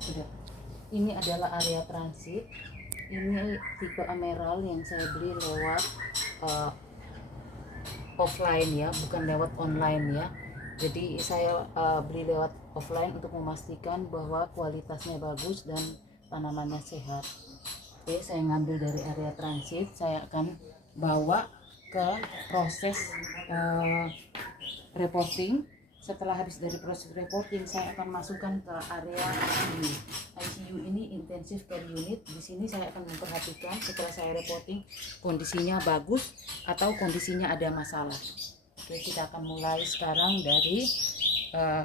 Sudah. Ini adalah area transit. Ini tipe emerald yang saya beli lewat uh, offline ya, bukan lewat online ya. Jadi saya beli lewat offline untuk memastikan bahwa kualitasnya bagus dan tanamannya sehat. Oke, saya ngambil dari area transit, saya akan bawa ke proses uh, reporting. Setelah habis dari proses reporting, saya akan masukkan ke area ICU. ICU ini intensive care unit. Di sini saya akan memperhatikan setelah saya reporting kondisinya bagus atau kondisinya ada masalah. Oke, kita akan mulai sekarang dari uh,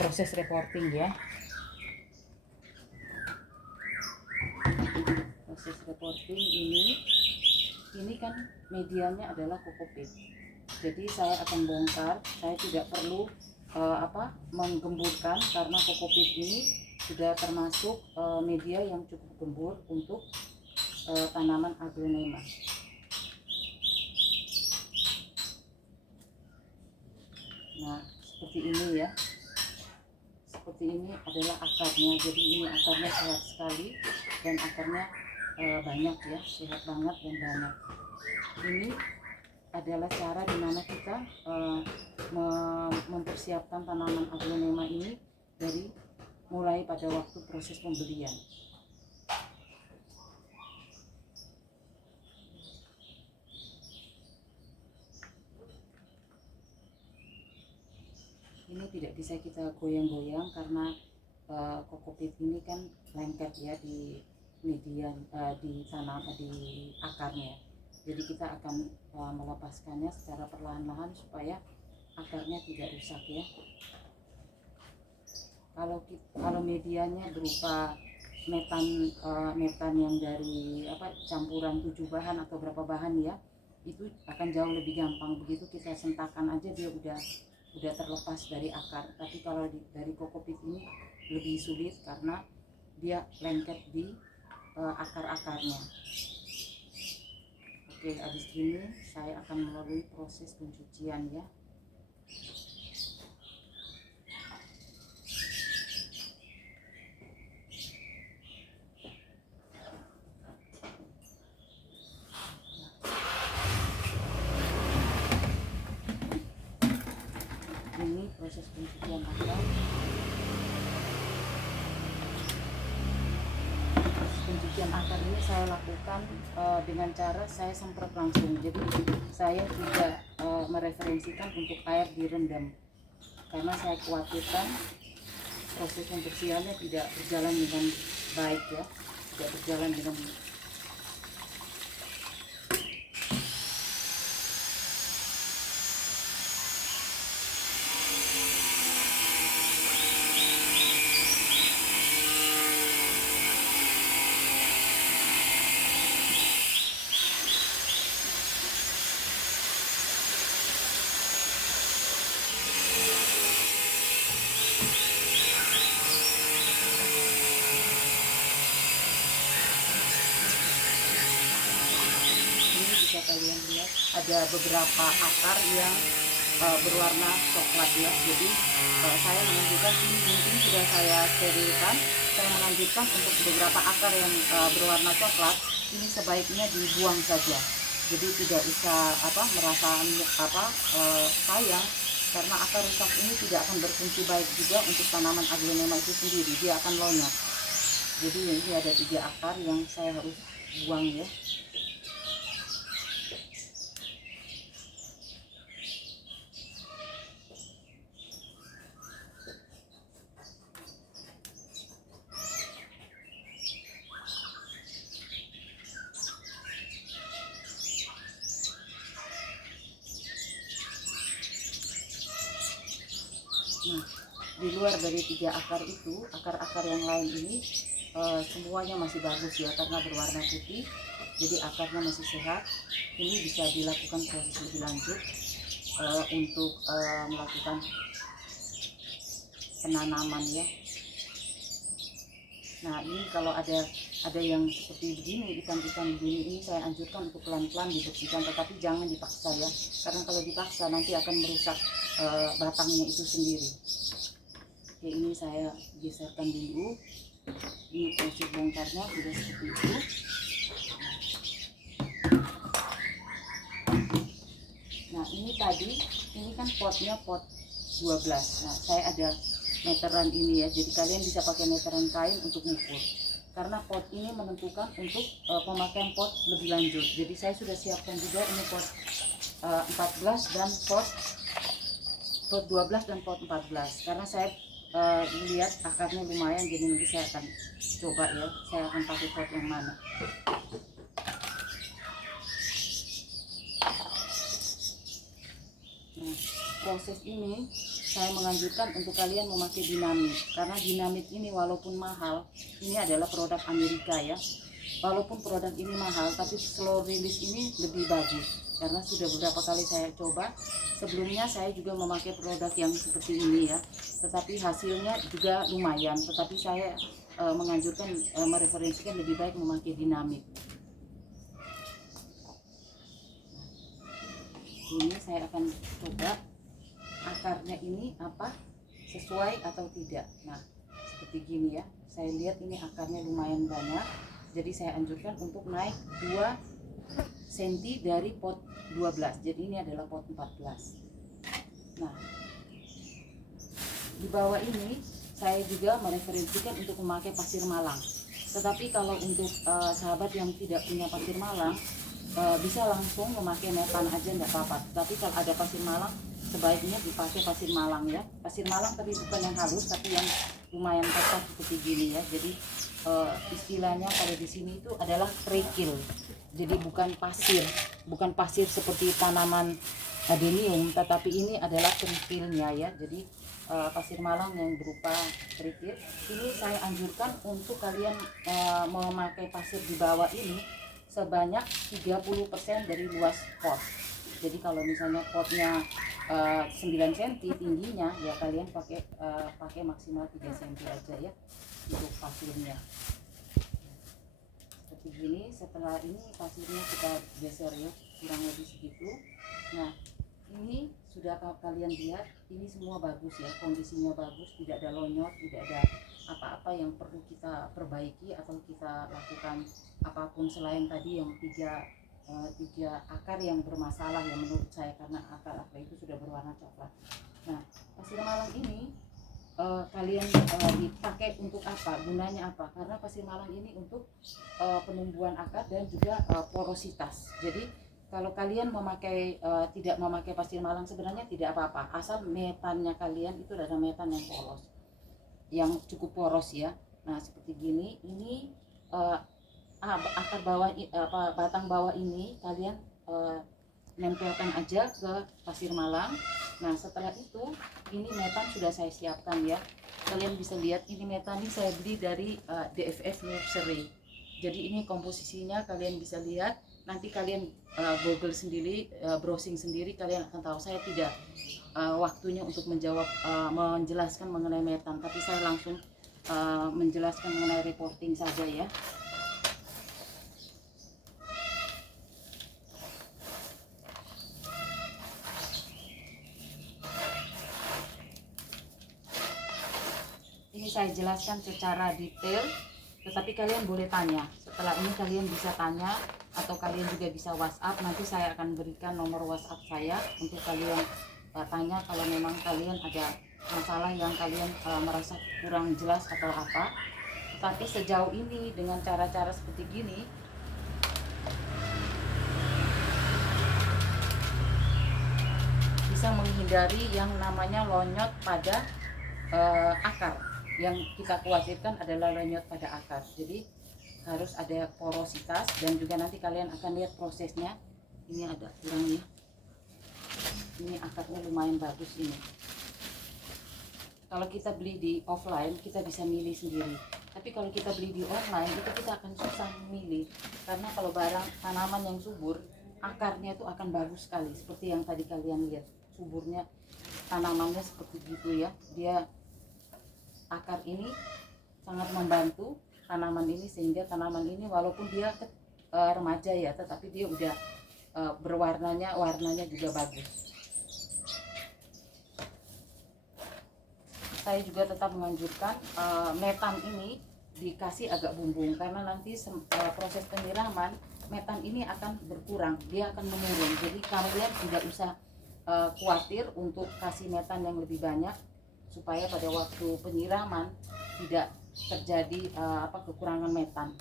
proses reporting ya. Proses reporting ini kan medianya adalah kokopit. Jadi saya akan bongkar, saya tidak perlu menggemburkan karena kokopit ini sudah termasuk media yang cukup gembur untuk tanaman aglonema. Nah, seperti ini ya. Seperti ini adalah akarnya. Jadi ini akarnya sehat sekali dan akarnya banyak ya, sehat banget dan banyak. Ini adalah cara dimana kita mempersiapkan tanaman aglonema ini dari mulai pada waktu proses pembelian. Ini tidak bisa kita goyang-goyang karena kokopit ini kan lengket ya di median di akarnya. Jadi kita akan melepaskannya secara perlahan-lahan supaya akarnya tidak rusak ya. Kalau medianya berupa metan yang dari campuran 7 bahan atau berapa bahan ya, itu akan jauh lebih gampang. Begitu kita sentakan aja dia udah terlepas dari akar. Tapi kalau dari kokopit ini lebih sulit karena dia lengket di akar-akarnya. Oke, habis ini saya akan melalui proses pencucian ya. Ini proses pencucian akar. Pencucian akar ini saya lakukan dengan cara saya semprot langsung. Jadi saya tidak mereferensikan untuk air direndam karena saya khawatirkan proses pembersihannya tidak berjalan dengan baik ya, tidak berjalan dengan kalian lihat ada beberapa akar yang berwarna coklat ya. Jadi saya menunjukkan ini mungkin sudah saya sterilkan. Saya menlanjutkan untuk beberapa akar yang berwarna coklat ini sebaiknya dibuang saja. Jadi tidak usah merasa sayang karena akar rusak ini tidak akan berfungsi baik juga untuk tanaman aglonema itu sendiri. Dia akan lonyok. Jadi ini ada 3 akar yang saya harus buang ya. Nah, di luar dari 3 akar itu, akar-akar yang lain ini semuanya masih bagus ya karena berwarna putih. Jadi akarnya masih sehat. Ini bisa dilakukan proses lebih lanjut untuk melakukan penanaman ya. Nah, ini kalau ada yang seperti begini, ikan-ikan begini, ini saya anjurkan untuk pelan-pelan dibersihkan, tetapi jangan dipaksa ya, karena kalau dipaksa nanti akan merusak batangnya itu sendiri. Oke, ini saya geserkan dulu. Ini proses bongkarnya sudah seperti itu. Nah ini tadi, ini kan potnya pot 12. Nah saya ada meteran ini ya, jadi kalian bisa pakai meteran kain untuk mengukur. Karena pot ini menentukan untuk pemakaian pot lebih lanjut. Jadi saya sudah siapkan juga ini pot 14 dan pot 12 dan pot 14. Karena saya lihat akarnya lumayan, jadi nanti saya akan coba ya, saya akan pakai pot yang mana. Nah, proses ini saya menganjurkan untuk kalian memakai dinamit, karena dinamit ini walaupun mahal, ini adalah produk Amerika ya. Walaupun produk ini mahal, tapi slow release ini lebih bagus, karena sudah beberapa kali saya coba. Sebelumnya saya juga memakai produk yang seperti ini ya, tetapi hasilnya juga lumayan. Tetapi saya menganjurkan, mereferensikan lebih baik memakai dinamit. Ini saya akan coba akarnya ini apa, sesuai atau tidak. Nah seperti gini ya, saya lihat ini akarnya lumayan banyak, jadi saya anjurkan untuk naik 2 cm dari pot 12. Jadi ini adalah pot 14. Nah di bawah ini saya juga mereferensikan untuk memakai pasir malang. Tetapi kalau untuk sahabat yang tidak punya pasir malang, bisa langsung memakai metan aja nggak apa-apa. Tapi kalau ada pasir malang, sebaiknya dipakai pasir malang ya. Pasir malang tapi bukan yang halus, tapi yang lumayan kotak seperti gini ya. Jadi istilahnya kalau di sini itu adalah kerikil. Jadi bukan pasir seperti tanaman adenium, tetapi ini adalah kerikilnya ya. Jadi pasir malang yang berupa kerikil. Ini saya anjurkan untuk kalian memakai pasir di bawah ini sebanyak 30% dari luas pot. Jadi kalau misalnya potnya 9 cm tingginya, ya kalian pakai maksimal 3 cm aja ya untuk pasirnya. Seperti gini. Setelah ini pasirnya kita geser ya, kurang lebih segitu. Nah ini sudah kalian lihat, ini semua bagus ya, kondisinya bagus, tidak ada lonyot, tidak ada apa-apa yang perlu kita perbaiki atau kita lakukan apapun selain tadi yang tiga akar yang bermasalah ya menurut saya, karena akar-akar itu sudah berwarna coklat. Nah pasir malang ini kalian dipakai untuk apa, gunanya apa? Karena pasir malang ini untuk penumbuhan akar dan juga porositas. Jadi kalau kalian tidak memakai pasir malang sebenarnya tidak apa-apa, asal metannya kalian itu adalah metan yang polos, yang cukup poros ya. Nah seperti gini, ini akar bawah, batang bawah ini kalian nempelkan aja ke pasir malang. Nah setelah itu ini metan sudah saya siapkan ya, kalian bisa lihat ini metan ini saya beli dari DFF Nursery. Jadi ini komposisinya kalian bisa lihat, nanti kalian google sendiri, browsing sendiri, kalian akan tahu. Saya tidak waktunya untuk menjelaskan mengenai metan, tapi saya langsung menjelaskan mengenai reporting saja ya. Ini saya jelaskan secara detail, tetapi kalian boleh tanya. Setelah ini kalian bisa tanya, atau kalian juga bisa WhatsApp. Nanti saya akan berikan nomor WhatsApp saya untuk kalian tanya kalau memang kalian ada masalah yang kalian merasa kurang jelas atau apa. Tapi sejauh ini dengan cara-cara seperti gini, bisa menghindari yang namanya lonyot pada akar. Yang kita khawatirkan adalah lonyot pada akar. Jadi harus ada porositas, dan juga nanti kalian akan lihat prosesnya. Ini ada kurangnya, ini akarnya lumayan bagus ini. Kalau kita beli di offline kita bisa milih sendiri, tapi kalau kita beli di online itu kita akan susah memilih, karena kalau barang tanaman yang subur, akarnya itu akan bagus sekali. Seperti yang tadi kalian lihat, suburnya tanamannya seperti gitu ya. Dia akar ini sangat membantu tanaman ini, sehingga tanaman ini walaupun dia remaja ya, tetapi dia udah warnanya juga bagus. saya juga tetap menganjurkan metan ini dikasih agak bumbung, karena nanti proses penyiraman metan ini akan berkurang, dia akan menurun. Jadi kalian tidak usah khawatir untuk kasih metan yang lebih banyak, supaya pada waktu penyiraman tidak terjadi kekurangan metan.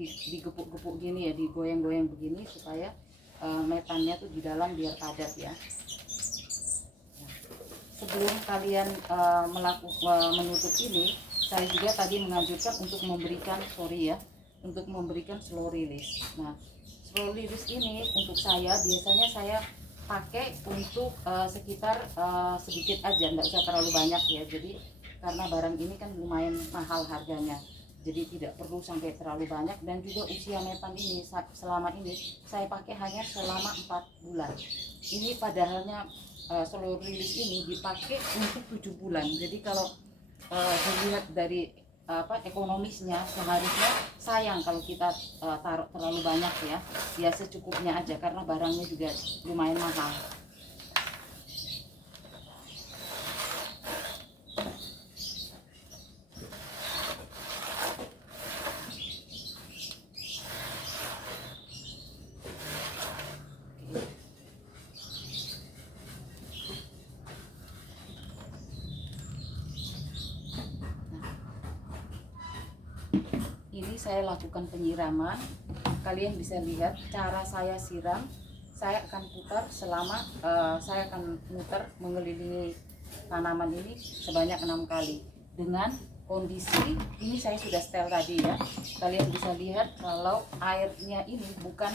Digepuk-gepuk gini ya, digoyang-goyang begini supaya metannya tuh di dalam biar padat ya. Nah, sebelum kalian menutup ini, saya juga tadi menganjurkan untuk memberikan slow release. Nah, slow release ini untuk saya biasanya saya pakai untuk sekitar sedikit aja, nggak usah terlalu banyak ya. Jadi karena barang ini kan lumayan mahal harganya, jadi tidak perlu sampai terlalu banyak. Dan juga usia metan ini selama ini saya pakai hanya selama 4 bulan. Ini padahalnya slow release ini dipakai untuk 7 bulan. Jadi kalau dilihat dari ekonomisnya, seharusnya sayang kalau kita taruh terlalu banyak ya secukupnya aja, karena barangnya juga lumayan mahal. Ini saya lakukan penyiraman. Kalian bisa lihat cara saya siram. Saya akan putar selama saya akan muter mengelilingi tanaman ini sebanyak 6 kali. Dengan kondisi ini saya sudah setel tadi ya. Kalian bisa lihat kalau airnya ini bukan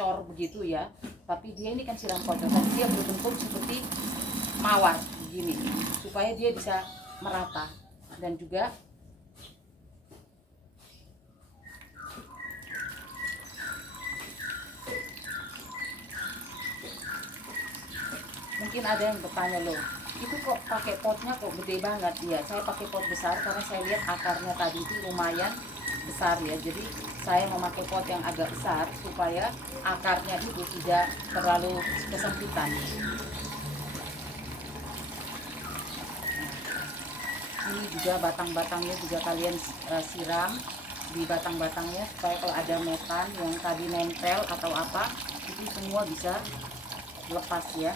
cor begitu ya, tapi dia ini kan siram kotor, tapi dia berbentuk seperti mawar begini, supaya dia bisa merata. Dan juga mungkin ada yang bertanya, loh itu kok pakai potnya kok gede banget ya. Saya pakai pot besar karena saya lihat akarnya tadi itu lumayan besar ya, jadi saya memakai pot yang agak besar supaya akarnya itu tidak terlalu kesempitan. Nah, ini juga batang-batangnya juga kalian siram di batang-batangnya, supaya kalau ada metan yang tadi nempel atau apa itu semua bisa lepas ya.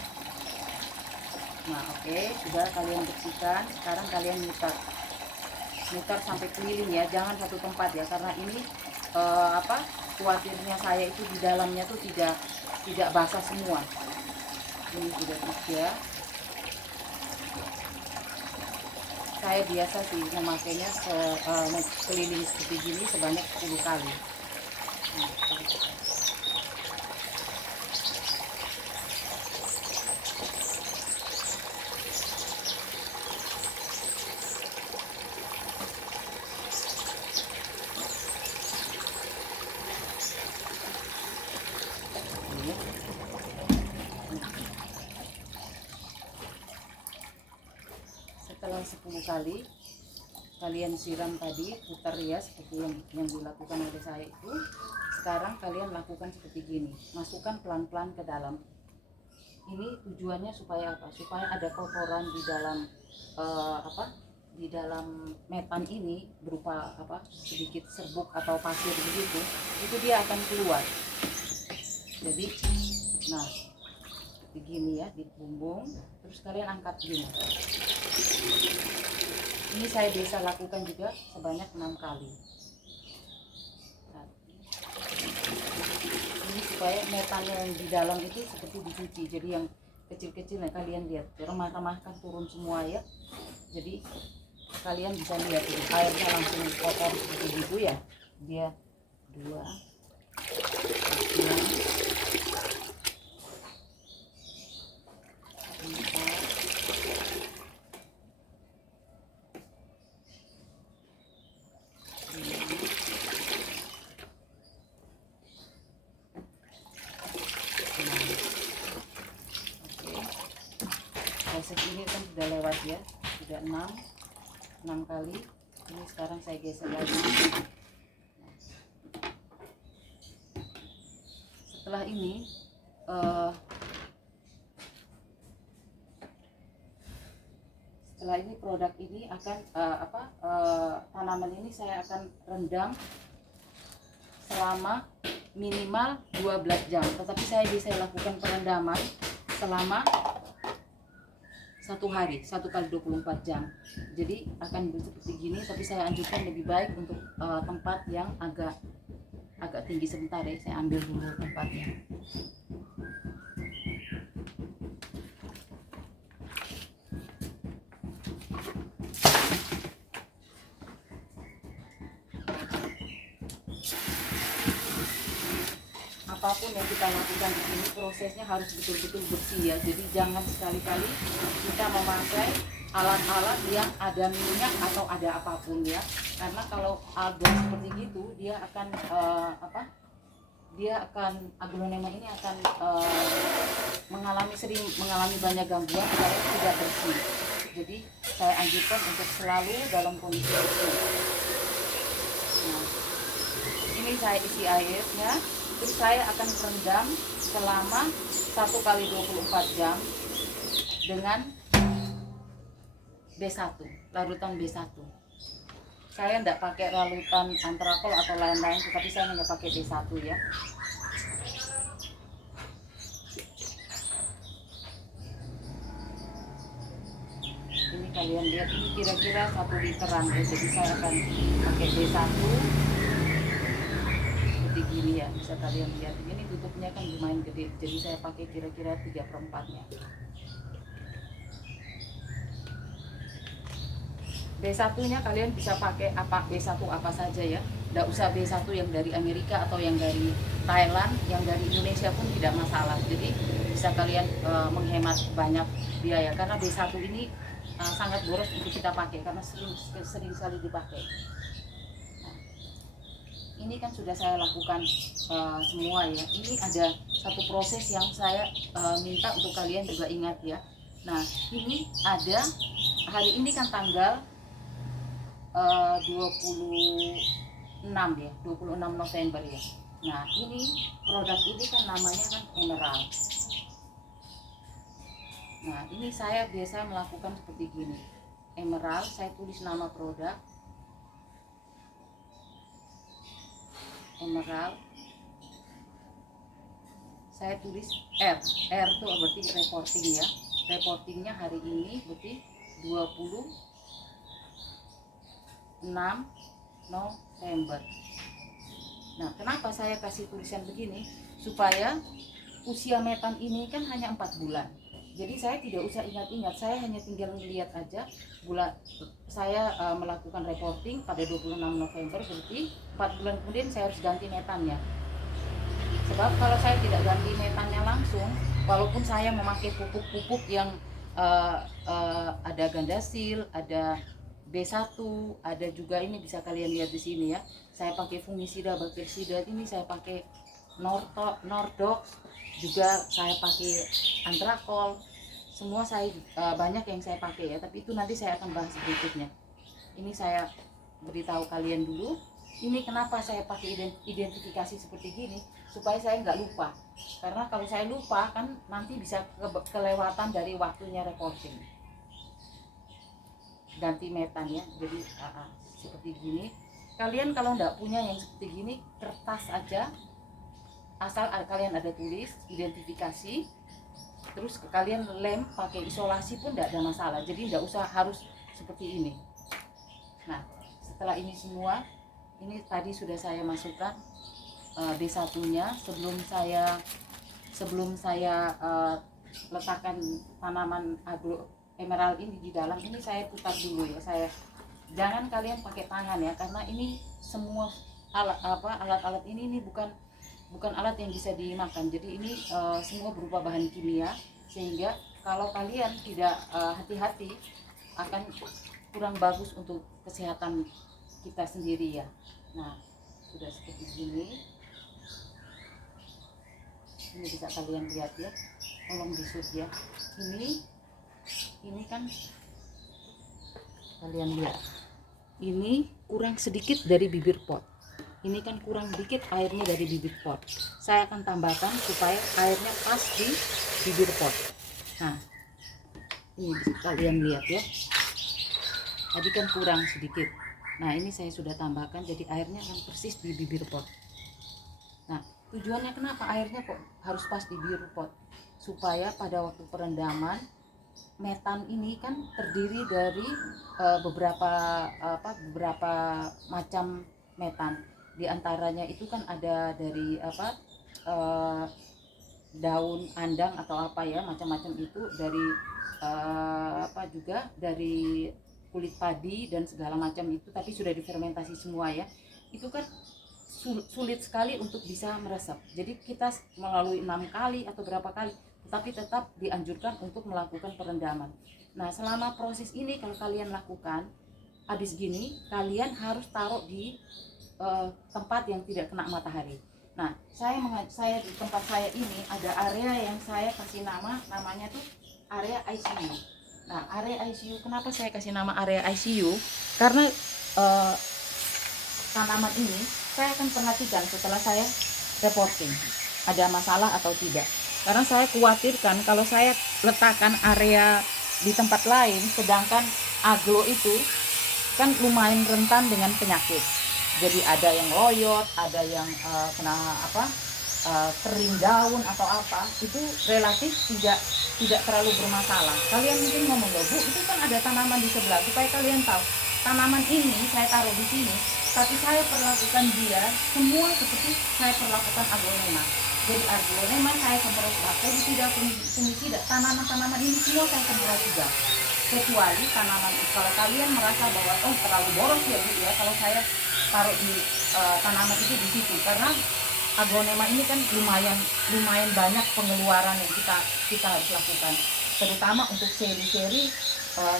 Nah oke, sudah kalian bersihkan. Sekarang kalian mutar sampai keliling ya, jangan satu tempat ya, karena ini khawatirnya saya itu di dalamnya tuh tidak basah semua. Ini sudah 3. Saya biasa sih memakainya keliling seperti gini sebanyak 10 kali. Nah, setelah 10 kali kalian siram tadi, putar ya seperti yang dilakukan oleh saya itu. Sekarang kalian lakukan seperti gini, masukkan pelan-pelan ke dalam. Ini tujuannya supaya apa? Supaya ada kotoran di dalam di dalam metan ini, berupa sedikit serbuk atau pasir begitu, itu dia akan keluar. Jadi nah begini ya, dibumbung, terus kalian angkat gini. Ini saya biasa lakukan juga sebanyak 6 kali. Ini supaya metannya yang di dalam itu seperti dicuci, jadi yang kecil-kecil ya kalian lihat, remah-remah kan turun semua ya. Jadi kalian bisa lihat ini, airnya langsung kotor seperti itu ya. Dia 2, 4, 5, 6. Proses ini kan sudah lewat ya, sudah 6 kali. Ini sekarang saya geser lagi. setelah ini eh, produk ini akan tanaman ini saya akan rendam selama minimal 12 jam, tetapi saya bisa lakukan perendaman selama 1 hari, 1 kali 24 jam. Jadi akan seperti gini, tapi saya anjurkan lebih baik untuk tempat yang agak tinggi. Sebentar ya, saya ambil dulu tempatnya. Apapun yang kita lakukan di sini prosesnya harus betul-betul bersih ya. Jadi jangan sekali-kali kita memakai alat-alat yang ada minyak atau ada apapun ya. Karena kalau ada seperti gitu dia akan aglonema ini akan mengalami banyak gangguan kalau tidak bersih. Jadi saya anjurkan untuk selalu dalam kondisi bersih. Nah, ini saya isi airnya. Terus saya akan rendam selama 1 kali 24 jam dengan B1, larutan B1. Saya tidak pakai larutan antrakol atau lain-lain, tetapi saya hanya pakai B1 ya. Ini kalian lihat, ini kira-kira 1 literan ya. Jadi saya akan pakai B1 seperti gini ya, bisa kalian lihat. Ini tutupnya kan lumayan gede, jadi saya pakai kira-kira 3/4-nya. B1-nya kalian bisa pakai B1 apa saja ya. Tidak usah B1 yang dari Amerika atau yang dari Thailand, yang dari Indonesia pun tidak masalah. Jadi bisa kalian menghemat banyak biaya, karena B1 ini sangat boros untuk kita pakai karena sering sekali dipakai. Ini kan sudah saya lakukan semua ya. Ini ada satu proses yang saya minta untuk kalian juga ingat ya. Nah, ini ada hari ini kan tanggal 26 ya, 26 November ya. Nah, ini produk ini kan namanya kan Emerald. Nah, ini saya biasa melakukan seperti gini. Emerald, saya tulis nama produk Emerald, saya tulis R itu berarti reporting ya. Reportingnya hari ini berarti 26 November. Nah, kenapa saya kasih tulisan begini? Supaya usia metan ini kan hanya 4 bulan. Jadi saya tidak usah ingat-ingat, saya hanya tinggal melihat aja bulan saya melakukan reporting pada 26 November, berarti 4 bulan kemudian saya harus ganti metannya. Sebab kalau saya tidak ganti metannya langsung, walaupun saya memakai pupuk-pupuk yang ada gandasil, ada B1, ada juga ini bisa kalian lihat di sini ya. Saya pakai fungisida, bakterisida, ini saya pakai Nordox, juga saya pakai antrakol, semua saya banyak yang saya pakai ya, tapi itu nanti saya akan bahas berikutnya. Ini saya beritahu kalian dulu, ini kenapa saya pakai identifikasi seperti gini, supaya saya nggak lupa. Karena kalau saya lupa kan nanti bisa kelewatan dari waktunya recording. Ganti metan ya, jadi seperti gini. Kalian kalau nggak punya yang seperti gini, kertas aja, asal kalian ada tulis identifikasi, terus kalian lem pakai isolasi pun tidak ada masalah. Jadi tidak usah harus seperti ini. Nah, setelah ini semua, ini tadi sudah saya masukkan B1-nya sebelum saya letakkan tanaman emerald ini di dalam. Ini saya putar dulu ya. Jangan kalian pakai tangan ya, karena ini semua alat-alat ini bukan alat yang bisa dimakan. Jadi ini semua berupa bahan kimia, sehingga kalau kalian tidak hati-hati akan kurang bagus untuk kesehatan kita sendiri ya. Nah, sudah seperti gini. Ini bisa kalian lihat ya. Tolong di-shoot ya. Ini kan kalian lihat. Ini kurang sedikit dari bibir pot. ini kan kurang dikit airnya dari bibir pot. Saya akan tambahkan supaya airnya pas di bibir pot. Nah, ini bisa kalian lihat ya. Tadi kan kurang sedikit. Nah, ini saya sudah tambahkan, jadi airnya akan persis di bibir pot. Nah, tujuannya kenapa airnya kok harus pas di bibir pot? Supaya pada waktu perendaman, metan ini kan terdiri dari beberapa macam metan. Di antaranya itu kan ada dari eh, daun andang atau apa ya, macam-macam itu dari juga dari kulit padi dan segala macam itu, tapi sudah difermentasi semua ya. Itu kan sulit sekali untuk bisa meresap. Jadi kita melalui 6 kali atau berapa kali, tetapi tetap dianjurkan untuk melakukan perendaman. Nah, selama proses ini kalau kalian lakukan, habis gini kalian harus taruh di tempat yang tidak kena matahari. Nah, saya di tempat saya ini ada area yang saya kasih namanya tuh area ICU. Nah, area ICU, kenapa saya kasih nama area ICU? Karena tanaman ini saya akan perhatikan setelah saya reporting ada masalah atau tidak. Karena saya khawatirkan kalau saya letakkan area di tempat lain, sedangkan aglo itu kan lumayan rentan dengan penyakit. Jadi ada yang loyot, ada yang kena kering daun atau apa, itu relatif tidak terlalu bermasalah. Kalian mungkin ngomong, loh Bu, itu kan ada tanaman di sebelah. Supaya kalian tahu, tanaman ini saya taruh di sini, tapi saya perlakukan dia semua seperti saya perlakukan aglonema. Jadi aglonema saya semprot pestisida, fungisida, tanaman-tanaman ini semua saya semprot juga. Kecuali tanaman, kalau kalian merasa bahwa terlalu boros ya Bu ya, kalau saya taruh di tanaman itu di situ, karena aglonema ini kan lumayan banyak pengeluaran yang kita harus lakukan, terutama untuk seri-seri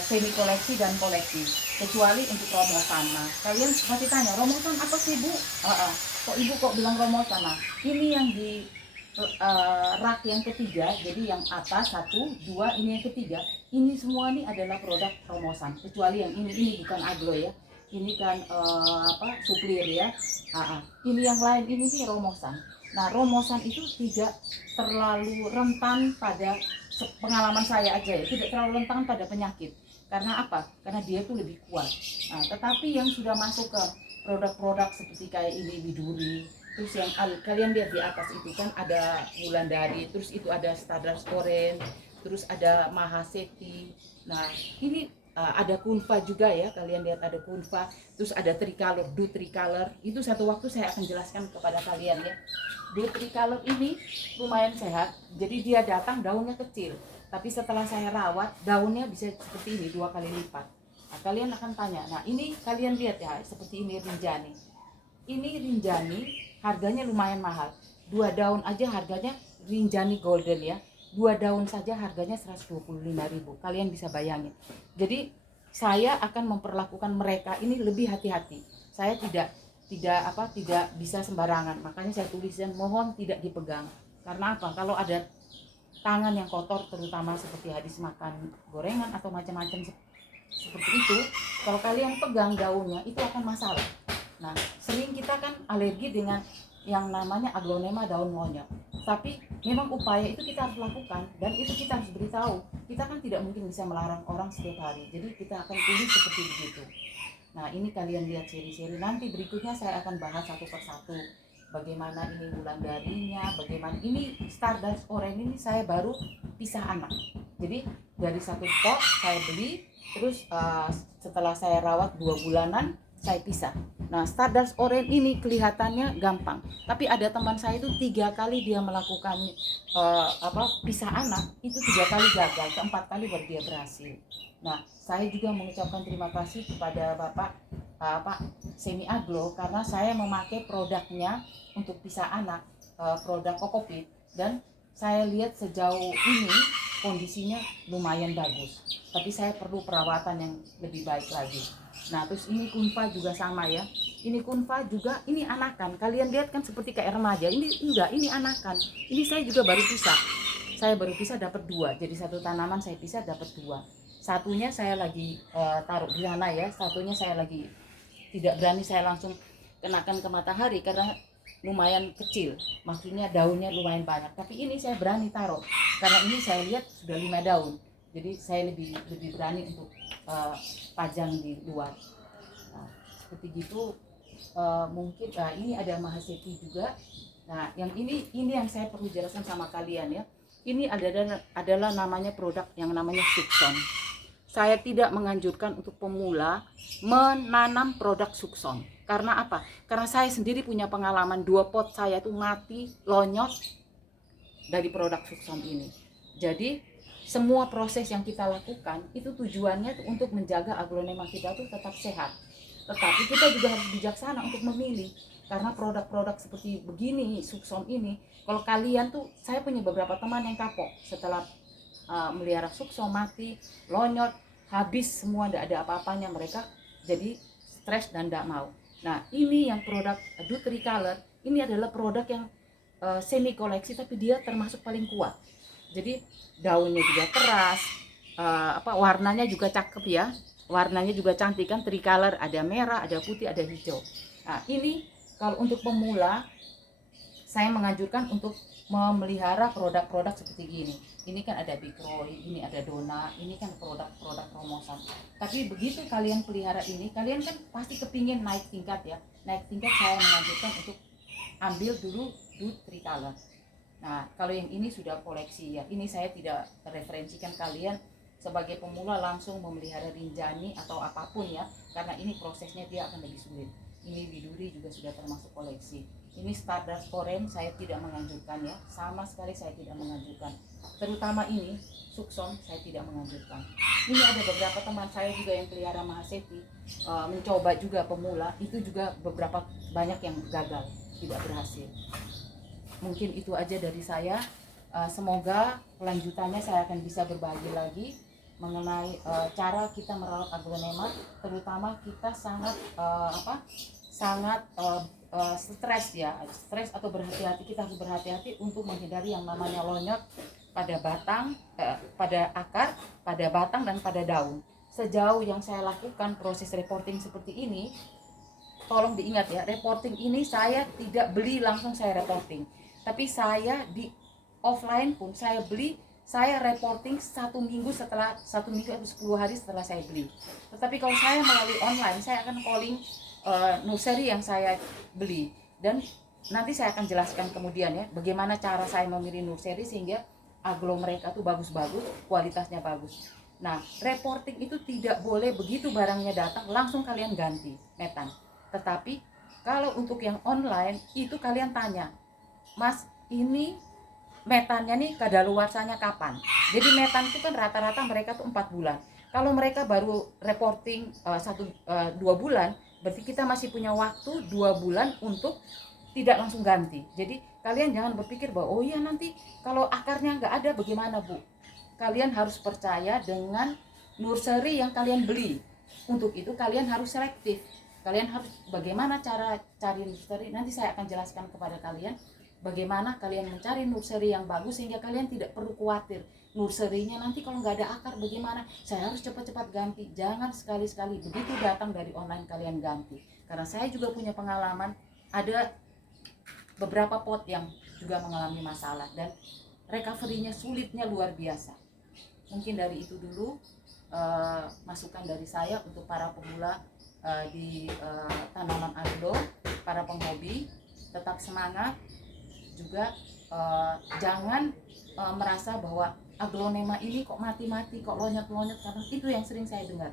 semi koleksi dan koleksi, kecuali untuk romosan. Nah, kalian pasti tanya, romosan apa sih Bu? Kok Ibu kok bilang romosan? Nah, ini yang di rak yang ketiga, jadi yang atas 1, 2, ini yang ketiga, ini semua ini adalah produk romosan, kecuali yang ini bukan aglo ya, ini kan suplir ya. Ini yang lain ini sih romosan. Nah, romosan itu tidak terlalu rentan pada, pengalaman saya aja ya, tidak terlalu rentan pada penyakit. Karena apa? Karena dia itu lebih kuat. Nah, tetapi yang sudah masuk ke produk-produk seperti kayak ini Widuri, terus yang kalian lihat di atas itu kan ada Wulandari, terus itu ada Stardust Orange, terus ada Mahaseti. Nah, ini ada Kunva juga ya, kalian lihat ada Kunva, terus ada Tricolor, Do Tricolor. Itu satu waktu saya akan jelaskan kepada kalian ya. Do Tricolor ini lumayan sehat, jadi dia datang daunnya kecil, tapi setelah saya rawat daunnya bisa seperti ini 2 kali lipat. Nah, kalian akan tanya, nah ini kalian lihat ya, seperti ini Rinjani. Ini Rinjani harganya lumayan mahal, 2 daun aja harganya, Rinjani Golden ya, 2 daun saja harganya 125.000. Kalian bisa bayangin. Jadi saya akan memperlakukan mereka ini lebih hati-hati. Saya tidak bisa sembarangan. Makanya saya tuliskan mohon tidak dipegang. Karena apa? Kalau ada tangan yang kotor, terutama seperti habis makan gorengan atau macam-macam seperti itu, kalau kalian pegang daunnya itu akan masalah. Nah, sering kita kan alergi dengan yang namanya aglonema daun monyet. Tapi memang upaya itu kita harus lakukan, dan itu kita harus beritahu. Kita kan tidak mungkin bisa melarang orang setiap hari, jadi kita akan tulis seperti begitu. Nah, ini kalian lihat seri-seri, nanti berikutnya saya akan bahas satu persatu. Bagaimana ini Wulandarinya, bagaimana ini Stardust Orange ini saya baru pisah anak. Jadi dari satu pot saya beli, terus setelah saya rawat 2 bulanan saya pisah. Nah, Stardust Orange ini kelihatannya gampang, tapi ada teman saya itu 3 kali dia melakukan pisah anak, itu 3 kali gagal, keempat kali baru dia berhasil. Nah, saya juga mengucapkan terima kasih kepada Bapak Pak Semi Aglo, karena saya memakai produknya untuk pisah anak, produk Kokopit, dan saya lihat sejauh ini kondisinya lumayan bagus. Tapi saya perlu perawatan yang lebih baik lagi. Nah, terus ini Kunva juga sama ya. Ini Kunva juga, ini anakan. Kalian lihat kan seperti kayak remaja. Ini enggak, ini anakan. Ini saya juga baru pisah. Saya baru pisah dapat 2. Jadi satu tanaman saya pisah dapat 2. Satunya saya lagi taruh di sana ya. Satunya saya lagi tidak berani saya langsung kenakan ke matahari karena lumayan kecil, maksudnya daunnya lumayan banyak. Tapi ini saya berani taruh karena ini saya lihat sudah 5 daun, jadi saya lebih berani untuk pajang di luar. Nah, seperti gitu. Mungkin ini ada mahasiswa juga. Nah, yang ini yang saya perlu jelaskan sama kalian ya. Ini adalah namanya produk yang namanya Sukson. Saya tidak menganjurkan untuk pemula menanam produk Sukson. Karena apa? Karena saya sendiri punya pengalaman 2 pot saya itu mati lonyot dari produk Sukson ini. Jadi semua proses yang kita lakukan itu tujuannya untuk menjaga aglonema kita itu tetap sehat. Tetapi kita juga harus bijaksana untuk memilih. Karena produk-produk seperti begini, Sukson ini, kalau kalian tuh, saya punya beberapa teman yang kapok setelah melihara Sukson mati, lonyot, habis semua, tidak ada apa-apanya, mereka jadi stres dan tidak mau. Nah, ini yang produk Tricolor, ini adalah produk yang semi koleksi tapi dia termasuk paling kuat. Jadi daunnya juga keras, warnanya juga cakep ya, warnanya juga cantik kan, Tricolor, ada merah, ada putih, ada hijau. Nah, ini kalau untuk pemula saya menganjurkan untuk memelihara produk-produk seperti gini. Ini kan ada Big Roy, ini ada Dona, ini kan produk-produk promosan. Tapi begitu kalian pelihara ini, kalian kan pasti kepingin naik tingkat ya. Naik tingkat, saya menganjurkan untuk ambil dulu Tricolor. Nah, kalau yang ini sudah koleksi ya. Ini saya tidak referensikan kalian sebagai pemula langsung memelihara Rinjani atau apapun ya, karena ini prosesnya dia akan lebih sulit. Ini Biduri juga sudah termasuk koleksi. Ini Stardust Orange saya tidak menganjurkan ya, sama sekali saya tidak menganjurkan. Terutama ini Sukson saya tidak menganjurkan. Ini ada beberapa teman saya juga yang pelihara Mahaseti, mencoba juga pemula, itu juga beberapa banyak yang gagal, tidak berhasil. Mungkin itu aja dari saya. Semoga kelanjutannya saya akan bisa berbagi lagi mengenai cara kita merawat aglonema, terutama kita sangat stres ya, stres atau berhati-hati. Kita harus berhati-hati untuk menghindari yang namanya lonyot pada batang, pada akar, pada batang dan pada daun. Sejauh yang saya lakukan proses reporting seperti ini, tolong diingat ya, reporting ini saya tidak beli langsung saya reporting, tapi saya di offline pun saya beli, saya reporting 1 minggu setelah 1 minggu atau 10 hari setelah saya beli. Tetapi kalau saya melalui online, saya akan calling nursery yang saya beli, dan nanti saya akan jelaskan kemudian ya bagaimana cara saya memilih nursery sehingga aglo mereka tuh bagus-bagus, kualitasnya bagus. Nah, reporting itu tidak boleh begitu barangnya datang langsung kalian ganti metan. Tetapi kalau untuk yang online itu kalian tanya, Mas, ini metannya nih kadaluarsanya kapan? Jadi metan itu kan rata-rata mereka tuh 4 bulan. Kalau mereka baru reporting 2 bulan, berarti kita masih punya waktu 2 bulan untuk tidak langsung ganti. Jadi kalian jangan berpikir bahwa oh iya nanti kalau akarnya nggak ada bagaimana Bu. Kalian harus percaya dengan nursery yang kalian beli. Untuk itu kalian harus selektif. Kalian harus bagaimana cara cari nursery, nanti saya akan jelaskan kepada kalian bagaimana kalian mencari nursery yang bagus sehingga kalian tidak perlu khawatir nurserynya nanti kalau nggak ada akar bagaimana, saya harus cepat-cepat ganti. Jangan sekali-sekali begitu datang dari online kalian ganti, karena saya juga punya pengalaman, ada beberapa pot yang juga mengalami masalah dan recovery-nya sulitnya luar biasa. Mungkin dari itu dulu masukan dari saya untuk para pemula di tanaman aglo, para penghobi, tetap semangat. Juga jangan merasa bahwa aglonema ini kok mati-mati, kok lonyot-lonyot, karena itu yang sering saya dengar.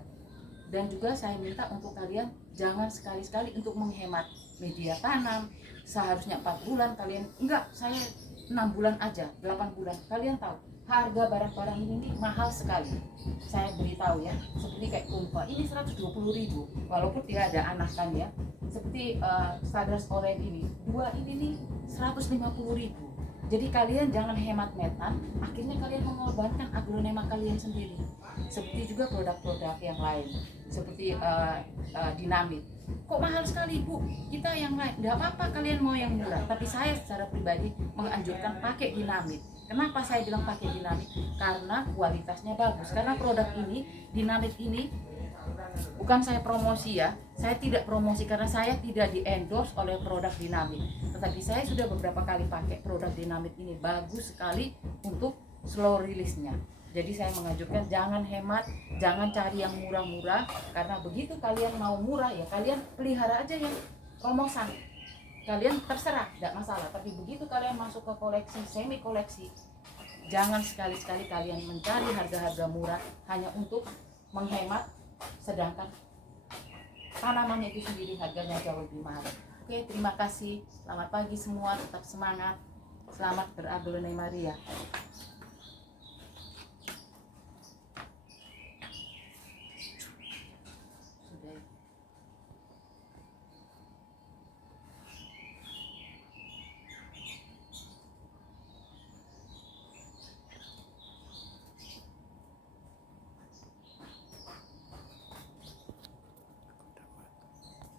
Dan juga saya minta untuk kalian jangan sekali-sekali untuk menghemat media tanam. Seharusnya 4 bulan kalian, enggak, saya 6 bulan aja, 8 bulan. Kalian tahu harga barang-barang ini mahal sekali. Saya beritahu ya, seperti kayak kumpa ini 120.000 walaupun tidak ada anakan ya. Seperti Stardust Orange ini, 2 ini nih 150.000. Jadi kalian jangan hemat metan, akhirnya kalian mengorbankan aglonema kalian sendiri. Seperti juga produk-produk yang lain, seperti dinamit. Kok mahal sekali Bu? Kita yang lain, tidak apa-apa kalian mau yang murah. Tapi saya secara pribadi menganjurkan pakai dinamit. Kenapa saya bilang pakai dinamit? Karena kualitasnya bagus. Karena produk ini, dinamit ini, bukan saya promosi ya, saya tidak promosi karena saya tidak di endorse oleh produk dinamit. Tetapi saya sudah beberapa kali pakai produk dinamit ini, bagus sekali untuk slow release-nya. Jadi saya mengajukan jangan hemat, jangan cari yang murah-murah, karena begitu kalian mau murah ya kalian pelihara aja yang promosan. Kalian terserah, tidak masalah. Tapi begitu kalian masuk ke koleksi, semi koleksi, jangan sekali-sekali kalian mencari harga-harga murah hanya untuk menghemat, sedangkan tanamannya itu sendiri harganya jauh lebih mahal. Oke, terima kasih. Selamat pagi semua, tetap semangat. Selamat beraglonemaria.